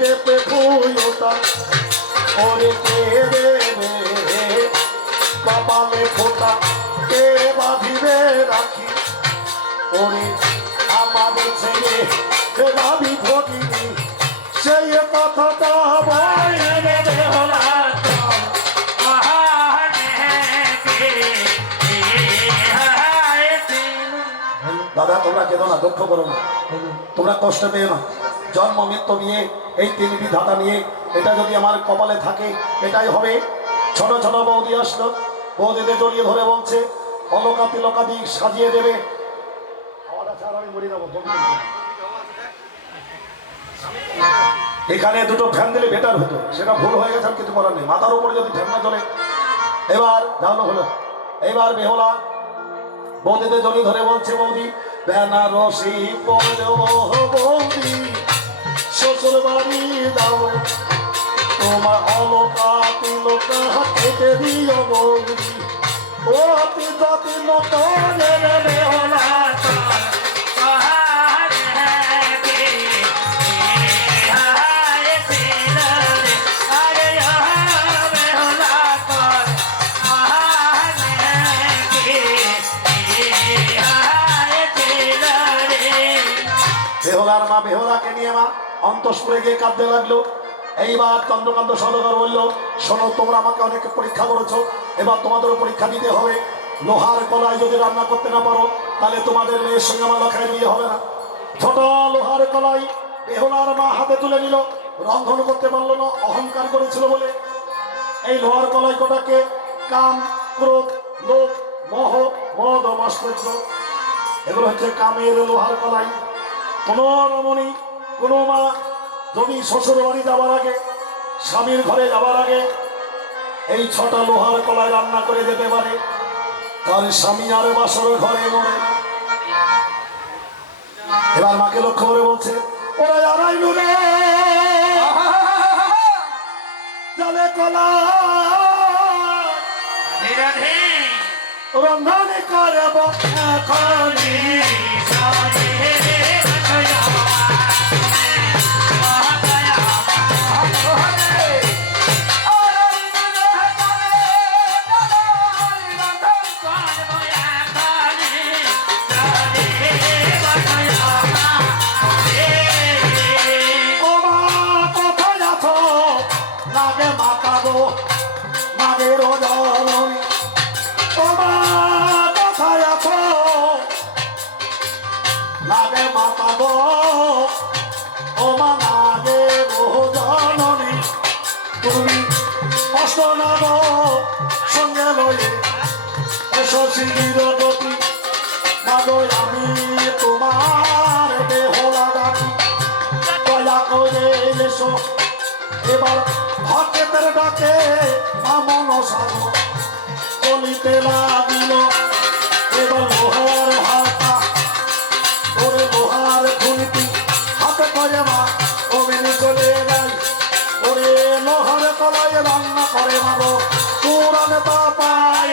দেবে ফুলটা ওরে কে দেবে কপালে ফোটা কে বাঁধিবে রাখি ওরে আমাদের ছেলে দাবি ভগিনি সেই কথাটা বাইরে বেহলা দাদা তোমরা কেঁদো না দুঃখ করো না তোমরা কষ্ট পেও না জন্ম, মৃত্যু নিয়ে, এই তিন বিধাতা নিয়ে, এটা যদি আমার কপালে থাকে, এটাই হবে। ছোট ছোট বৌদি আসলো। বৌদিদের জড়িয়ে ধরে বলছে অলকা তিলকাদি সাজিয়ে দেবে। এখানে দুটো ফ্যান দিলে বেটার হতো। সেটা ভুল হয়ে গেছে কিছু করার নেই। মাথার উপরে যদি ফ্যান না চলে এবার ভালো হলো। এবার বেহলা বৌদিতে জড়ি ধরে বলছে, বৌদি, বেনারসি বৌদি। শ্বশুর বাড়ি দাও। তোমার অলকা তিলকা কেটে দিও বৌদি। ও পিতা তিলকা অন্তঃপুরে গিয়ে কাঁদতে লাগল। এইবার চন্দ্রকান্ত সদগর বলল, শোনো, তোমরা আমাকে অনেক পরীক্ষা করেছ, এবার তোমাদেরও পরীক্ষা দিতে হবে। লোহার কলায় যদি রান্না করতে না পারো, তাহলে তোমাদের মেয়ের সঙ্গে আমার লখায় বিয়ে হবে না। ছোট লোহার কলাই বেহলার মা হাতে তুলে নিল, রন্ধন করতে পারল না, অহংকার করেছিল বলে। এই লোহার কলাই কটাকে কাম, ক্রোধ, লোভ, মোহ, মদ ও এগুলো হচ্ছে কামের লোহার কলাই। কোনো রমণী, কোনো মা যদি শ্বশুর বাড়ি যাবার আগে, স্বামীর ঘরে যাবার আগে এই ছটা লোহার কলায় রান্না করে যেতে পারে। তার স্বামী আর বাসর ঘরে মরে। এবার মাকে লক্ষ্য করে বলছে, ওরা জানাই নুনে জলে কলা, রন্ধনে করব এখনই। মাতাবো মাগের জননী মা কোথায় আছো লাগে মাতাবো ও মা লাগে জননী। তুমি কষ্ট নাব সঙ্গে লয়ে এসো শিবির গতি। মাগো আমি তোমার বেহলা ডাকি দয়া করে এসো, এবার ভক্তের ডাকে, মামন সাধো বলিতে লাগিল, এবার লোহার হাতা, ওরে লোহার খুনিটি হাতে করে মা অমিনি মেনে চলে যাই। ওরে লোহার কলায় রান্না করে মাগো পুরানে তা পাই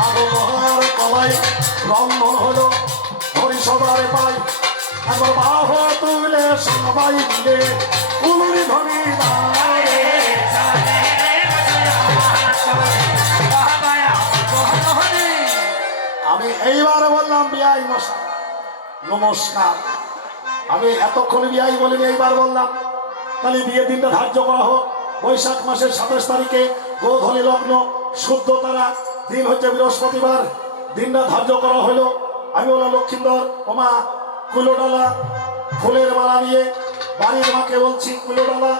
নহর কলায় রন্ধন হলো ধরি সবার পাই। একবার বাহ তুলে সবাই মিলে উলুরি ধরি আমি এইবার বললাম বিয়াই মশা নমস্কার। আমি এতক্ষণ বিয়াই বলিনি, এইবার বললাম, তাহলে বিয়ে দিনটা ধার্য করা হোক। বৈশাখ মাসের সাতাশ তারিখে গোধনী লগ্ন, শুদ্ধ তারা দিন হচ্ছে বৃহস্পতিবার। দিনটা ধার্য করা হলো। আমি বললাম লক্ষ্মীন্দর ওমা কুলো ডালা ফুলের মালা নিয়ে বাড়ির মাকে বলছি কুলো ডালা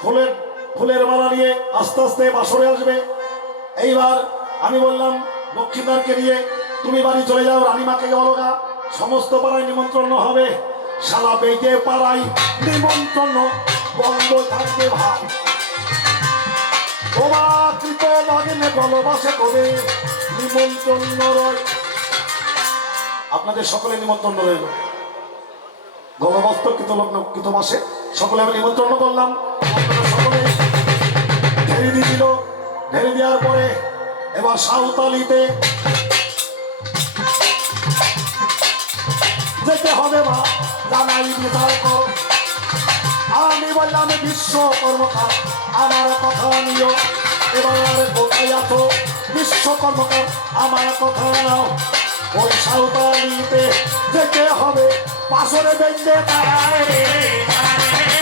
ফুলের ফুলের মালা নিয়ে আস্তে আস্তে বাসরে আসবে। এইবার আমি বললাম লক্ষ্মীদারকে নিয়ে তুমি বাড়ি চলে যাও, রানীমাকে বলগা সমস্ত পাড়ায় নিমন্ত্রণ হবে। শালা বেগে পাড়ায় নিমন্ত্রণ বন্ধ থাকবে ভাই। করে রয়। আপনাদের সকলে নিমন্ত্রণ রইল। গলবস্ত কৃত লগ্ন কৃত মাসে সকলে আমি নিমন্ত্রণ করলাম। আপনারা সকলে ঢেলে দিয়েছিল ঢেলে দেওয়ার পরে এবার সাঁওতালিতে যেতে হবে মা, জানাই বিতর্ক আমি বললাম বিশ্ব কর্মকার আমার কথা নিও। এবার কোথায় আছো? বিশ্ব কর্মকার আমার কথা নাও। ওই সাঁওতালিতে যেতে হবে। পাশরে বেঁচে তারায়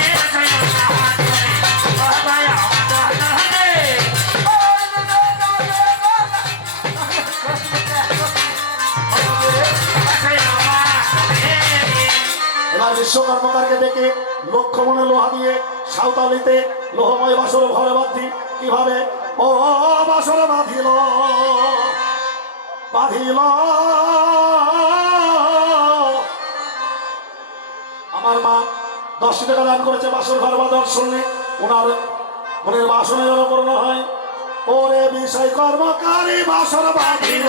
এবার বিশ্বকর্মকারকে ডেকে লক্ষ্য মনে লোহা দিয়ে সাঁওতালিতে লোহময় বাসর ঘরে বাঁধি। কীভাবে? ও বাসর বাঁধিল বাঁধিল। আমার মা দশ টাকা দান করেছে বাসর ঘর বাঁধার শুনলে ওনার মনের বাসনে যেন পূর্ণ হয়। ওরে বিষয় কর্মকারী বাসর বাঁধিল।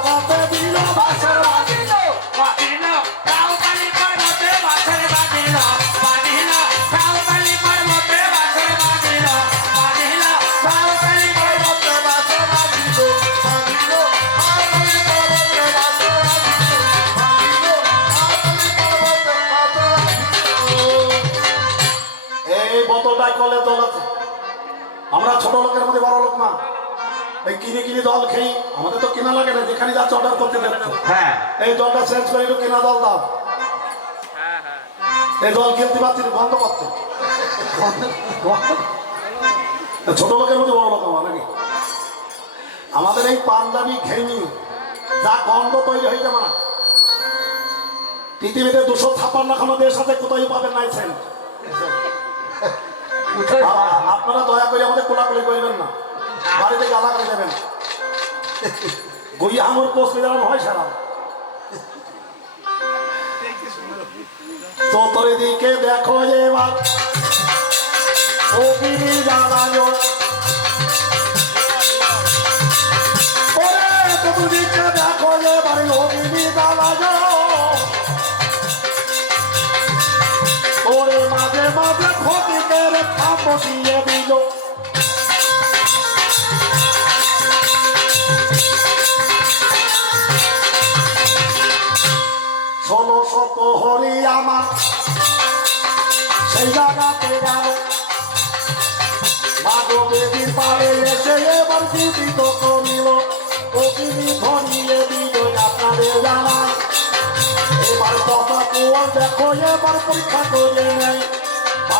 ছোট লোকের মধ্যে বড় লোক না। এই কিনে কিনে জল খেই আমাদের তো কেনা লাগে না যেখানে যাচ্ছে অর্ডার করতে দেবে হ্যাঁ। এই জলটা চেঞ্জ করে একটু কেনা জল দাও। এই জল খেলতে পারছি বন্ধ করছে ছোট লোকের মধ্যে বড় লোক আমার নাকি আমাদের এই পাঞ্জাবি খেইনি যা গন্ধ তৈরি হয়ে যাবে না পৃথিবীতে দুশো ছাপ্পান্ন খানো দেশ আছে কোথায় পাবেন নাই সেন্ট আপনারা দয়া করে আমাদের কোলাকুলি করবেন না। বাড়িতে গালা করে দেবেন। গড়িয়া আঙুর পোস্ট যেমন হয় সারা। চতুর্দিকে দেখো যে অগ্নি জ্বালায় ওরে ফটিকের বসিয়ে দিল। ষোলো শত হরি আমার, সেই জায়গাতে গেল মাধবের পারে এসে এবার জীবিত করিল। অগ্নি ধরিয়ে দিল আপনাদের জানা এবার কথা দেখো, এবার পরীক্ষা করে নেই।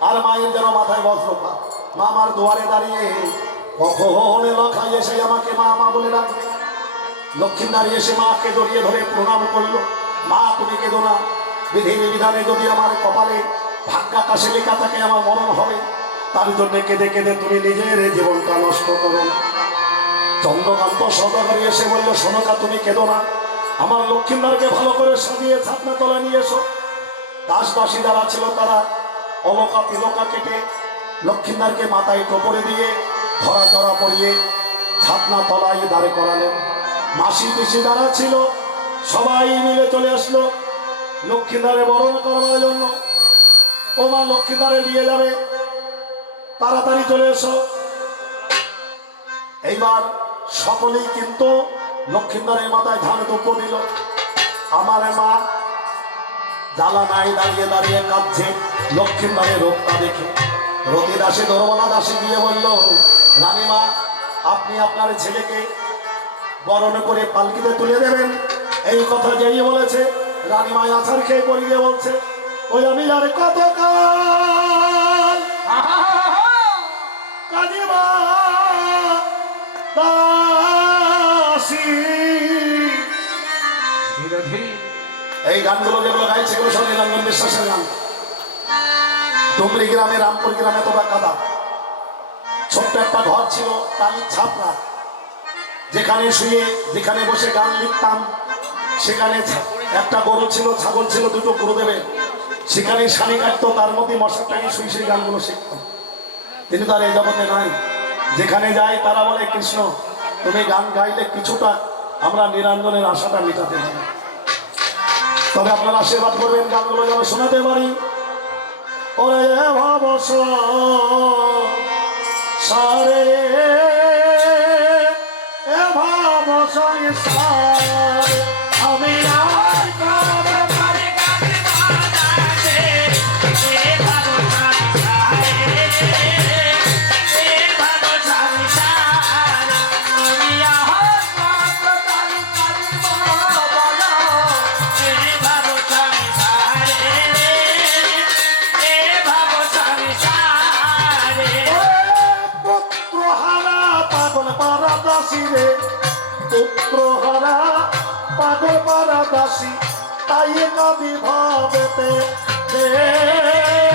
আর মায়ের যেন মাথায় বজ্রপাত। মামার দুয়ারে দাঁড়িয়ে কখন লখাই এসে আমাকে মা মা বলে ডাকবে? লক্ষ্মীনারী এসে মাকে জড়িয়ে ধরে প্রণাম করল। মা, তুমি কেঁদো না। বিধি বিধানে যদি আমার কপালে ভাগ্যাকাশে লেখা থাকে, আমার মরণ হবে। তার জন্য কেঁদে কেঁদে তুমি নিজের জীবনটা নষ্ট করো চন্দ্রকান্ত সদাগরি এসে বলল, সোনকা, তুমি কেঁদো না। আমার লক্ষ্মীন্দারকে ভালো করে সাজিয়ে ছাপনা তলা নিয়ে এসো। দাসবাসী যারা ছিল তারা অলকা তিলকা কেটে লক্ষ্মীন্দারকে মাথায় টোপরে দিয়ে ধরা ধরা পড়িয়ে ছাতনা তলায় দাঁড়ে করালেন। মাসি পিসি যারা ছিল, সবাই মিলে চলে আসলো লক্ষ্মীন্দারে বরণ করবার জন্য। ও মা লক্ষ্মীন্দারে নিয়ে যাবে। তাড়াতাড়ি চলে এসো। এইবার সকলেই কিন্তু লক্ষ্মীন্দরের মাথায় ধান দুঃখ দিল। আমার মা নাই দাঁড়িয়ে দাঁড়িয়ে কাঁদছে। লক্ষ্মীন্দরের রোগটা দেখে। রতি দাসে দরমলা দাসে গিয়ে বলল, রানীমা, আপনি আপনার ছেলেকে বরণ করে পালকিতে তুলে দেবেন। এই কথা যেই বলেছে, রানীমা আছার খেয়ে পড়িয়ে বলছে, ওই আমি আর কত কাজিমা ধীরে ধীরে এই গানগুলো যেগুলো গাইছে, এগুলো সব নীলাঞ্জন বিশ্বাসের গান। ডুমরি গ্রামে, রামপুর গ্রামে তোরা কাদা ছোট্ট একটা ঘর ছিল, টালির ছাপড়া যেখানে শুয়ে, যেখানে বসে গান লিখতাম, সেখানে একটা গরু ছিল, ছাগল ছিল, দুটো গরু দেবে সেখানে শাড়ি কাটতো, তার মধ্যে মশার শুয়ে সেই গানগুলো শিখতাম তিনি তার এই জগতে নাই। যেখানে যাই তারা বলে, কৃষ্ণ, তুমি গান গাইলে কিছুটা আমরা নিরঞ্জনের আশাটা মেটাতে পারি তবে আপনারা আশীর্বাদ করবেন গানগুলো যেন শোনাতে পারি। ওরে ভাবস সারে কবি রে